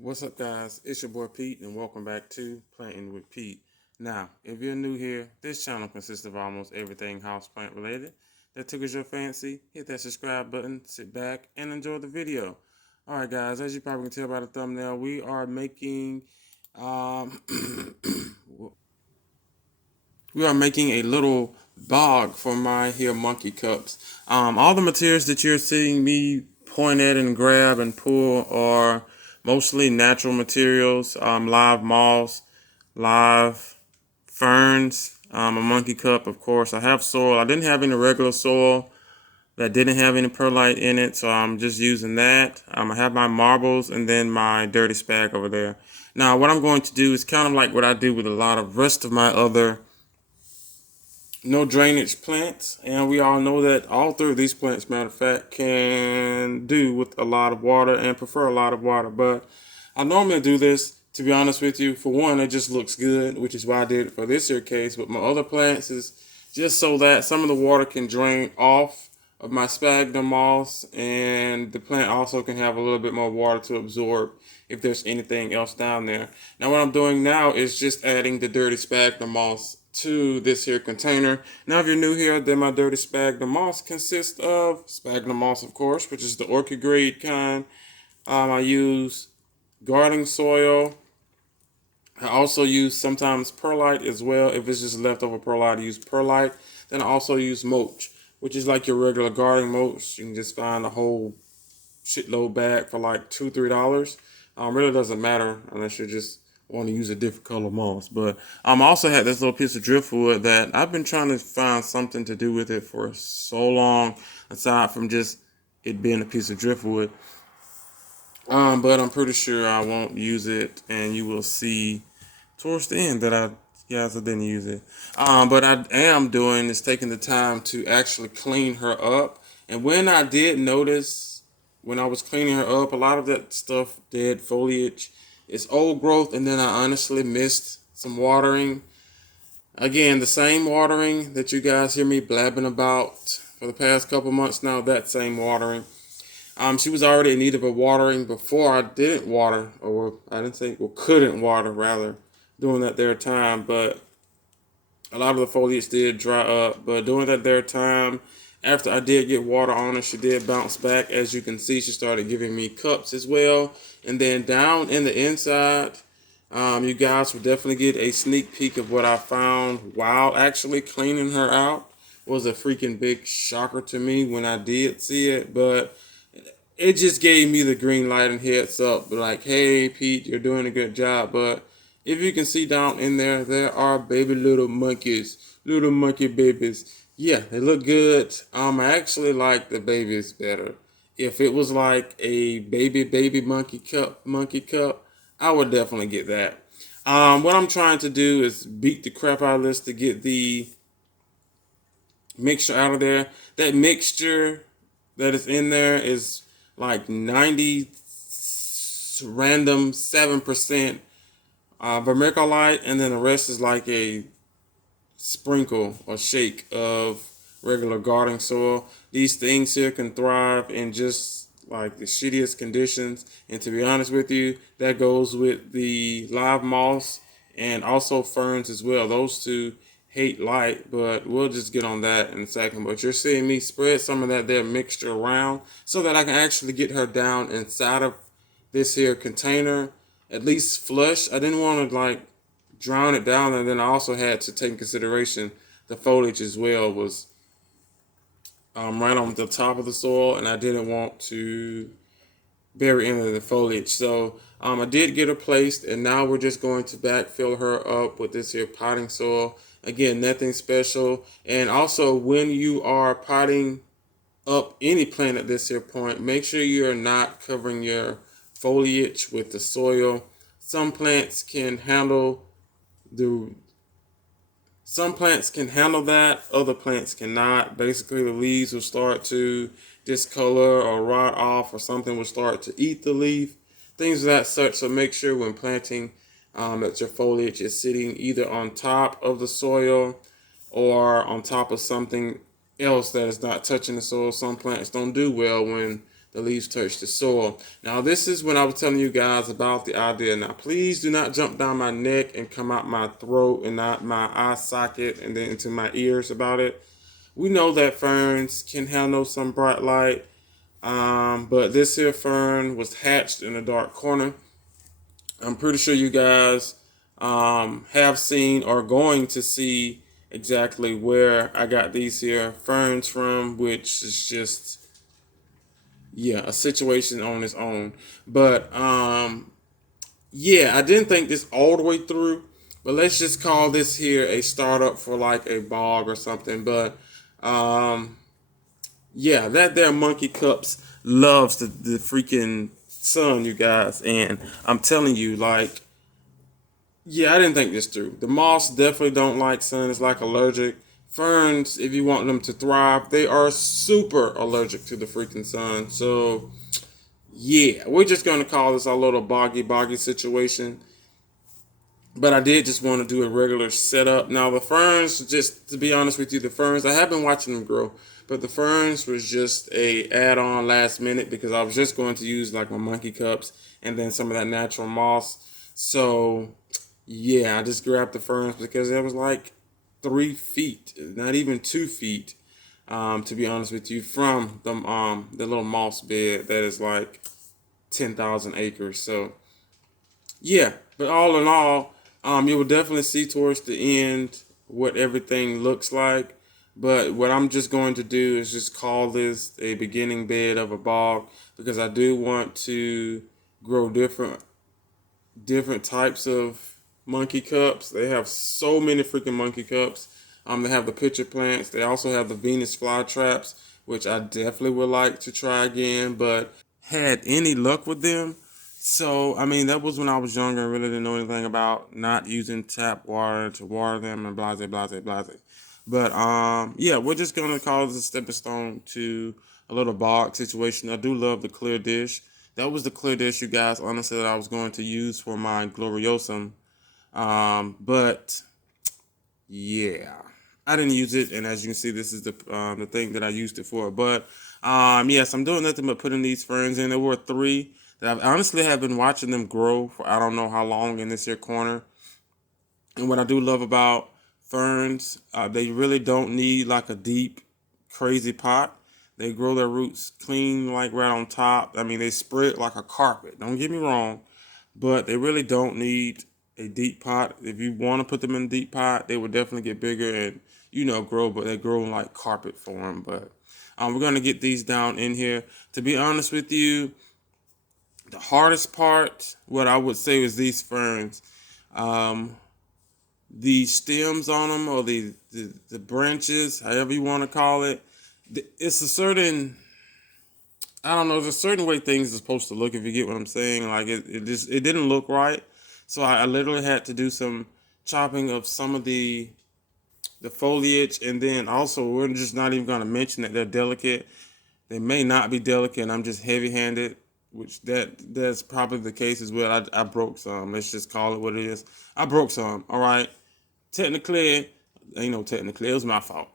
What's up, guys? It's your boy Pete, and welcome back to Planting with Pete. Now, if you're new here, this channel consists of almost everything houseplant related that tickles your fancy. Hit that subscribe button, sit back, and enjoy the video. All right, guys, as you probably can tell by the thumbnail, we are making we are making a little bog for my here monkey cups. All the materials that you're seeing me point at and grab and pull are mostly natural materials, live moss, live ferns, a monkey cup, of course. I have soil. I didn't have any regular soil that didn't have any perlite in it, so I'm just using that. I have my marbles and then my dirty spag over there. Now, what I'm going to do is kind of like what I do with a lot of rest of my other no drainage plants, and we all know that all three of these plants, matter of fact, can do with a lot of water and prefer a lot of water. But I normally do this, to be honest with you, for one, it just looks good, which is why I did it for this here case. But my other plants is just so that some of the water can drain off of my sphagnum moss, and the plant also can have a little bit more water to absorb if there's anything else down there. Now what I'm doing now is just adding the dirty sphagnum moss to this here container. Now if you're new here, then my dirty sphagnum moss consists of sphagnum moss, of course, which is the orchid grade kind. I use garden soil. I also use sometimes perlite as well. If it's just leftover perlite, I use perlite. Then I also use mulch, which is like your regular garden mulch. You can just find a whole shitload bag for like $2-3. Really doesn't matter unless you just want to use a different color moss. But I also had this little piece of driftwood that I've been trying to find something to do with it for so long, aside from just it being a piece of driftwood. But I'm pretty sure I won't use it, and you will see towards the end that I didn't use it. But I am doing is taking the time to actually clean her up. And when I did notice, when I was cleaning her up, a lot of that stuff, dead foliage, is old growth, and then I honestly missed some watering. Again, the same watering that you guys hear me blabbing about for the past couple months now, that same watering. She was already in need of a watering before I didn't water, or I didn't say, well, couldn't water rather, during that there time. But a lot of the foliage did dry up. But during that there time, after I did get water on her, she did bounce back. As you can see, she started giving me cups as well. And then down in the inside, you guys will definitely get a sneak peek of what I found while actually cleaning her out. It was a freaking big shocker to me when I did see it, but it just gave me the green light and heads up, like, hey, Pete, you're doing a good job. But if you can see down in there, there are baby little monkeys, little monkey babies. Yeah, they look good. I actually like the babies better. If it was like a baby monkey cup, I would definitely get that. What I'm trying to do is beat the crap out of this to get the mixture out of there. That mixture that is in there is like 90 random 7% vermiculite, and then the rest is like a sprinkle or shake of regular garden soil. These things here can thrive in just like the shittiest conditions, and to be honest with you, that goes with the live moss and also ferns as well. Those two hate light, but we'll just get on that in a second. But you're seeing me spread some of that there mixture around so that I can actually get her down inside of this here container, at least flush. I didn't want to like drown it down, and then I also had to take in consideration the foliage as well was right on the top of the soil, and I didn't want to bury any of the foliage. So I did get her placed, and now we're just going to backfill her up with this here potting soil. Again, nothing special. And also, when you are potting up any plant at this here point, make sure you're not covering your foliage with the soil. Some plants can handle the some plants can handle that, other plants cannot. Basically, the leaves will start to discolor or rot off, or something will start to eat the leaf, things of that such. So make sure when planting that your foliage is sitting either on top of the soil or on top of something else that is not touching the soil. Some plants don't do well when the leaves touch the soil. Now, this is when I was telling you guys about the idea. Now, please do not jump down my neck and come out my throat and not my eye socket and then into my ears about it. We know that ferns can handle some bright light, but this here fern was hatched in a dark corner. I'm pretty sure you guys have seen or going to see exactly where I got these here ferns from, which is just, yeah, a situation on its own. But yeah, I didn't think this all the way through, but let's just call this here a startup for like a bog or something. But yeah, that there monkey cups loves the freaking sun, you guys, and I'm telling you, like, yeah, I didn't think this through. The moss definitely don't like sun. It's like allergic. Ferns, if you want them to thrive, they are super allergic to the freaking sun. So yeah, we're just gonna call this a little boggy situation. But I did just want to do a regular setup. Now the ferns, just to be honest with you, the ferns, I have been watching them grow, but the ferns was just a add-on last minute because I was just going to use like my monkey cups and then some of that natural moss. So yeah, I just grabbed the ferns because it was like 3 feet, not even 2 feet, to be honest with you, from the little moss bed that is like 10,000 acres. So yeah, but all in all, you will definitely see towards the end what everything looks like. But what I'm just going to do is just call this a beginning bed of a bog because I do want to grow different types of monkey cups. They have so many freaking monkey cups. They have the pitcher plants. They also have the Venus flytraps, which I definitely would like to try again, but had any luck with them. So, I mean, that was when I was younger and really didn't know anything about not using tap water to water them and blase. But yeah, we're just gonna call this a stepping stone to a little bog situation. I do love the clear dish. That was the clear dish, you guys, honestly, that I was going to use for my gloriosum. But yeah, I didn't use it, and as you can see, this is the thing that I used it for. But yes, I'm doing nothing but putting these ferns in. There were 3 that I honestly have been watching them grow for I don't know how long in this here corner. And what I do love about ferns, they really don't need like a deep, crazy pot. They grow their roots clean, like right on top. I mean, they spread like a carpet. Don't get me wrong, but they really don't need a deep pot. If you want to put them in a deep pot, they will definitely get bigger and grow, but they grow in like carpet form. But we're gonna get these down in here. To be honest with you, the hardest part, what I would say, is these ferns. The stems on them, or the branches, however you want to call it. It's a certain, I don't know, there's a certain way things are supposed to look, if you get what I'm saying. Like it didn't look right. So I literally had to do some chopping of some of the foliage, and then also we're just not even going to mention that they're delicate. They may not be delicate, and I'm just heavy-handed, which that's probably the case as well. I broke some. Let's just call it what it is. I broke some. All right. Technically, technically, it was my fault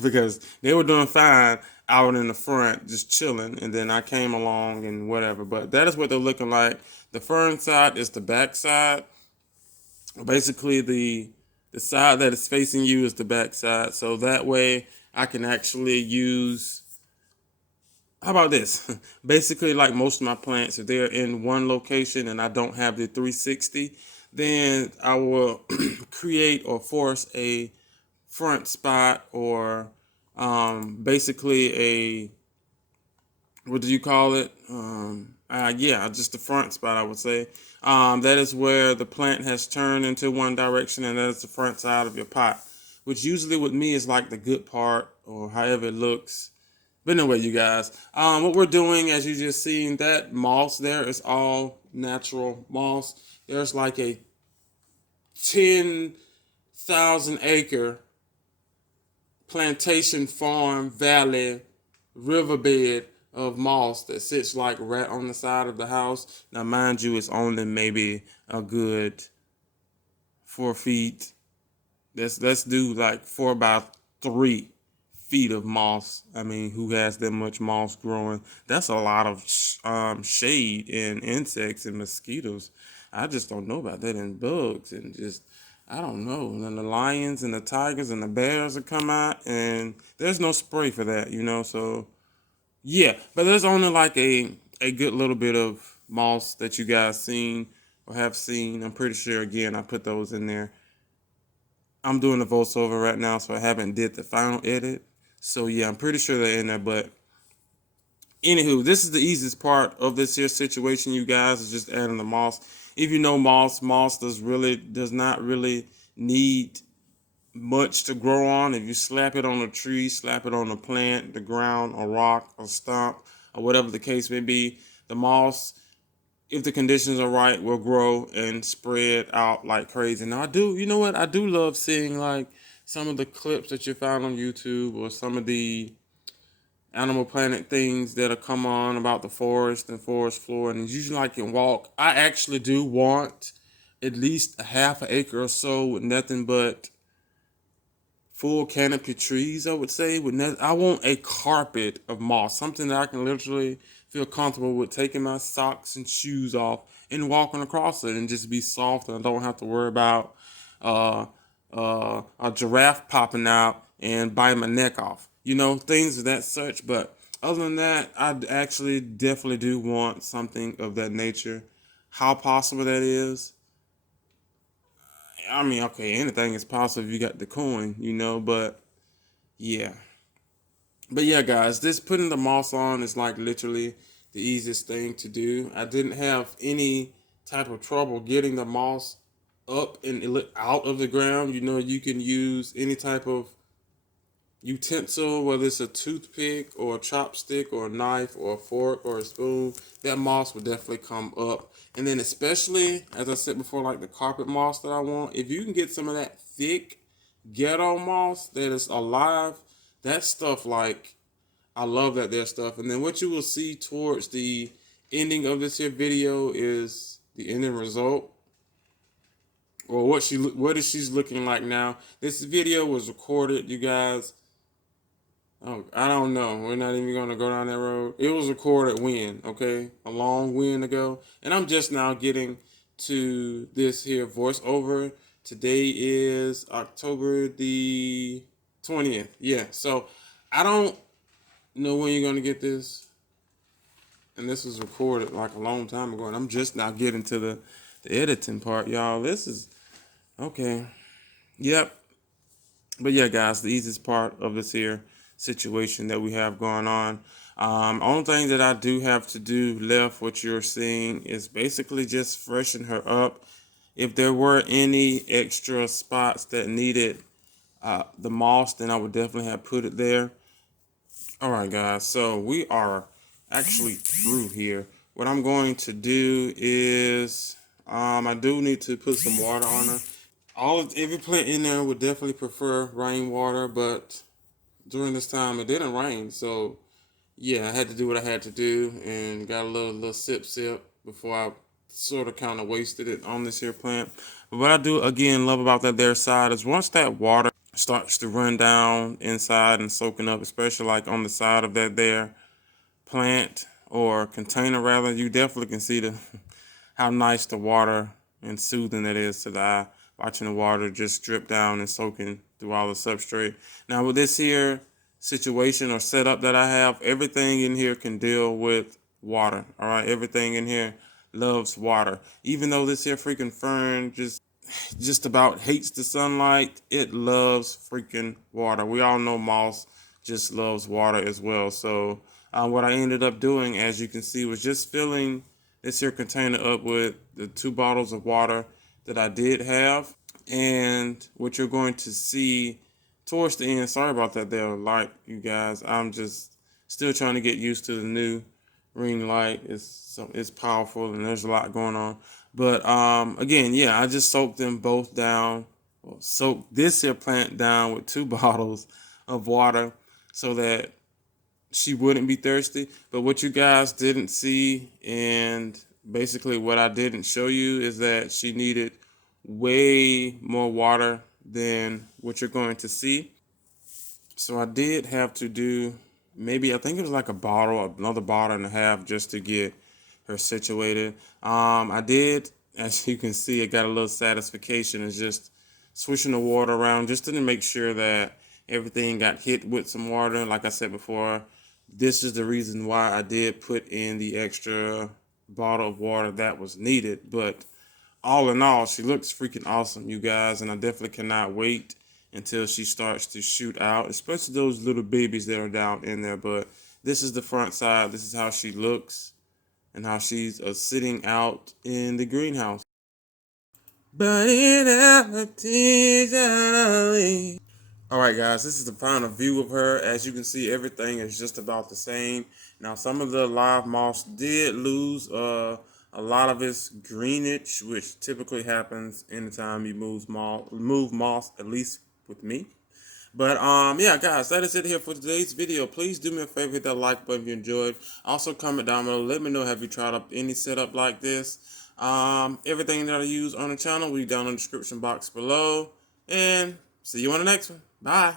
because they were doing fine out in the front, just chilling, and then I came along and whatever. But that is what they're looking like. The fern side is the back side. Basically, the side that is facing you is the back side. So that way, I can actually use. How about this? Basically, like most of my plants, if they're in one location and I don't have the 360, then I will create or force a front spot, or basically a, what do you call it? Yeah, just the front spot, I would say. That is where the plant has turned into one direction, and that is the front side of your pot, which usually with me is like the good part, or however it looks. But anyway, you guys, what we're doing, as you just seen, that moss there is all natural moss. There's like a 10,000 acre plantation farm valley riverbed of moss that sits like right on the side of the house. Now, mind you, it's only maybe a good 4 feet. Let's do like 4 by 3 feet of moss. I mean, who has that much moss growing? That's a lot of shade and insects and mosquitoes. I just don't know about that, and bugs, and just I don't know. And then the lions and the tigers and the bears will come out, and there's no spray for that, you know. So yeah, but there's only like a good little bit of moss that you guys seen or have seen. I'm pretty sure again I put those in there. I'm doing the voiceover right now, so I haven't did the final edit. So yeah, I'm pretty sure they're in there. But anywho, this is the easiest part of this here situation, you guys, is just adding the moss. If you know moss, moss does not really need much to grow on. If you slap it on a tree, slap it on a plant, the ground, a rock, a stump, or whatever the case may be, the moss, if the conditions are right, will grow and spread out like crazy. Now you know what? I do love seeing like some of the clips that you found on YouTube or some of the Animal Planet things that'll come on about the forest and forest floor, and usually I can walk. I actually do want at least a half an acre or so with nothing but full canopy trees, I would say. I want a carpet of moss, something that I can literally feel comfortable with taking my socks and shoes off and walking across it and just be soft, and I don't have to worry about uh, a giraffe popping out and biting my neck off. You know, things of that such. But other than that, I actually definitely do want something of that nature. How possible that is, I mean, okay, anything is possible if you got the coin, you know, but yeah. But yeah, guys, this putting the moss on is like literally the easiest thing to do. I didn't have any type of trouble getting the moss up and out of the ground. You know, you can use any type of utensil, whether it's a toothpick or a chopstick or a knife or a fork or a spoon, that moss will definitely come up. And then especially, as I said before, like the carpet moss that I want, if you can get some of that thick ghetto moss that is alive, that stuff, like, I love that there stuff. And then what you will see towards the ending of this here video is the ending result, or what is she's looking like now. This video was recorded, you guys. Oh, I don't know. We're not even going to go down that road. It was recorded when, okay? A long when ago. And I'm just now getting to this here voiceover. Today is October the 20th. Yeah, so I don't know when you're going to get this. And this was recorded like a long time ago. And I'm just now getting to the editing part, y'all. This is, okay. Yep. But yeah, guys, the easiest part of this here situation that we have going on. Only thing that I do have to do left, what you're seeing, is basically just freshen her up. If there were any extra spots that needed the moss, then I would definitely have put it there. All right, guys, so we are actually through here. What I'm going to do is I do need to put some water on her. Every plant in there would definitely prefer rainwater, but during this time it didn't rain, so yeah, I had to do what I had to do and got a little sip before I sort of kind of wasted it on this here plant. But what I do again love about that there side is once that water starts to run down inside and soaking up, especially like on the side of that there plant or container rather, you definitely can see the how nice the water and soothing it is to the eye, watching the water just drip down and soaking through all the substrate. Now with this here situation or setup that I have, everything in here can deal with water. All right, everything in here loves water. Even though this here freaking fern just about hates the sunlight, it loves freaking water. We all know moss just loves water as well. So what I ended up doing, as you can see, was just filling this here container up with the 2 bottles of water that I did have. And what you're going to see towards the end, sorry about that there light, you guys. I'm just still trying to get used to the new ring light. It's powerful and there's a lot going on. But again, yeah, I just soaked them both down. Well, soaked this here plant down with 2 bottles of water so that she wouldn't be thirsty. But what you guys didn't see, and basically what I didn't show you, is that she needed way more water than what you're going to see. So I did have to do maybe, I think it was like another bottle and a half just to get her situated. I did, as you can see, it got a little satisfaction is just swishing the water around just to make sure that everything got hit with some water. Like I said before, this is the reason why I did put in the extra bottle of water that was needed. But all in all, she looks freaking awesome, you guys, and I definitely cannot wait until she starts to shoot out, especially those little babies that are down in there. But this is the front side. This is how she looks and how she's sitting out in the greenhouse. But in all right, guys, this is the final view of her. As you can see, everything is just about the same. Now, some of the live moss did lose a lot of its greenage, which typically happens anytime you move moss, at least with me. But yeah, guys, that is it here for today's video. Please do me a favor, hit that like button if you enjoyed. Also, comment down below. Let me know, have you tried up any setup like this? Everything that I use on the channel will be down in the description box below. And see you on the next one. Bye.